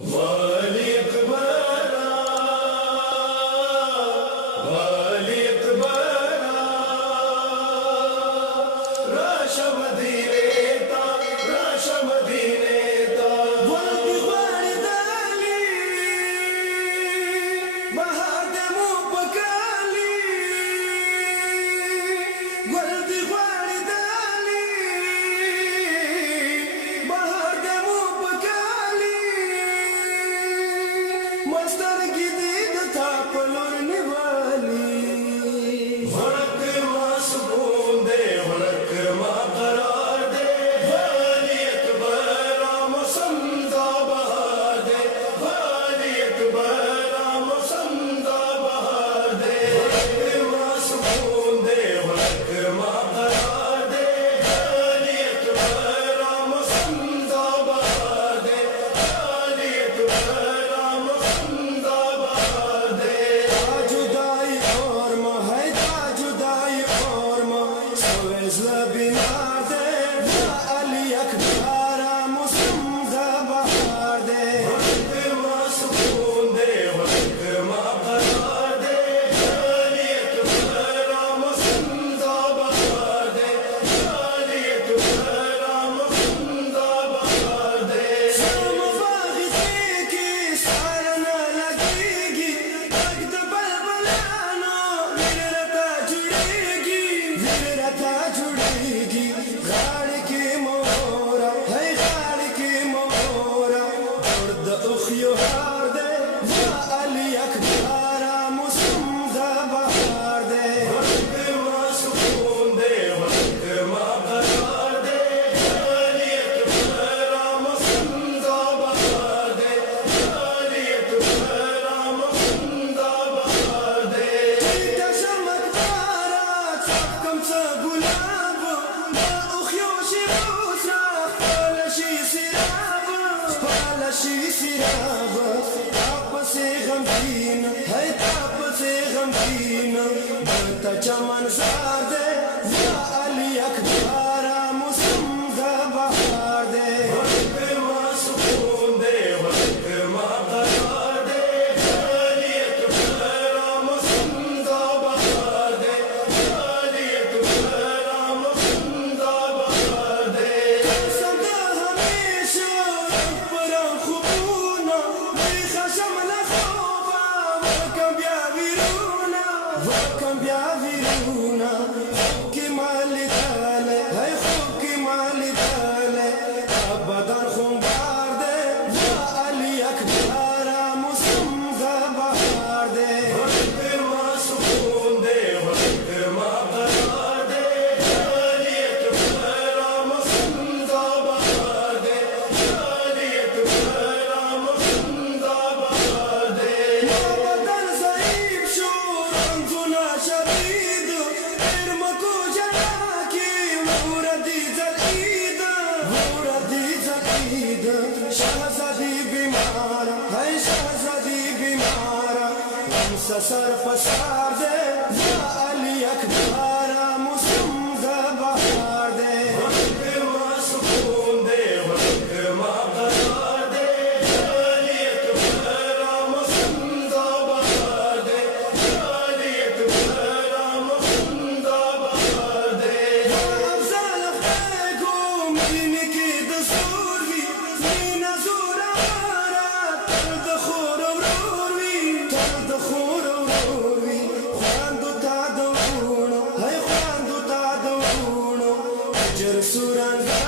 वाली अकबरा, वाली अकबरा, राशा मदीनेता, राशा मदीनेता, वल्दी वारिदाली, महादमो पकाली, वल्दी वारिदाली, महादमो पकाली, मस्तर की दीद था पलोरने वाली, वड़क मां सुकून दे, वड़क मां करार दे, वाली अकबरा मौसमदा बहार दे, वाली अकबरा मौसमदा बहार दे, वड़क मां सुकून दे, वड़क मां करार दे, वाली अकबरा मौसमदा बहार दे, वाली अकबरा मौसमदा बहार दे। जुदाई और है जुदाई और सवेज बिना दे अली अकबरा मुसमदा बहार दे वड़क मां सुकून दे, वड़क मां करार दे, वाली अकबरा मौसमदा बहार दे, वाली अकबरा मौसमदा बहार दे। शाम बाग़ी की सारना लगेगी अगद बलबलानो विरता जुड़ेगी गाड़ की मोरा है गाड़ की मोरा दर्द उखियो हार दे अली अकबरा मुसमदा बहार दे वड़क मां सुकून दे, वड़क मां करार दे, वाली अकबरा मौसमदा बहार दे, वाली अकबरा मौसमदा बहार दे। चमकदारा चकम सा गुलाब उखियो शिबूसा पालशी सिराब ताप से गमगीन है ताप से गमगीन बता चमन सार दे अली अकबरा मुसमदा बहार दे वड़क मां सुकून दे, वड़क मां करार दे, वाली अकबरा मौसमदा बहार दे, वाली अकबरा मौसमदा बहार दे। सदा हमेशा परा खुबूना खशम लखोबा वकम ब्या विरूना की माल ताले है खूब की माल ताले अबदा खुंबार दे अली अकबरा मुसमदा बहार दे वड़क मां सुकून दे, वड़क मां करार दे, वाली अकबरा मौसमदा बहार दे, वाली अकबरा मौसमदा बहार दे। बदन ज़ईफ़ शो रंजुना शदीद इरमको जना की मुरदी जलीद शहज़ादी बीमार है शहज़ादी बीमार हमसे सर पसार दे अली अकबरा मुसमदा बहार दे वड़क मां सुकून दे, वड़क मां करार दे, वाली अकबरा मौसमदा बहार दे, वाली अकबरा मौसमदा बहार दे। अफ़ज़ल ख़ैको मीन की दस्तूर भी मीना ज़ोर हमारा तर्द खोर रोरवी ख़्वांदो तादो है ख़्वांदो तादो अजर सुरंगा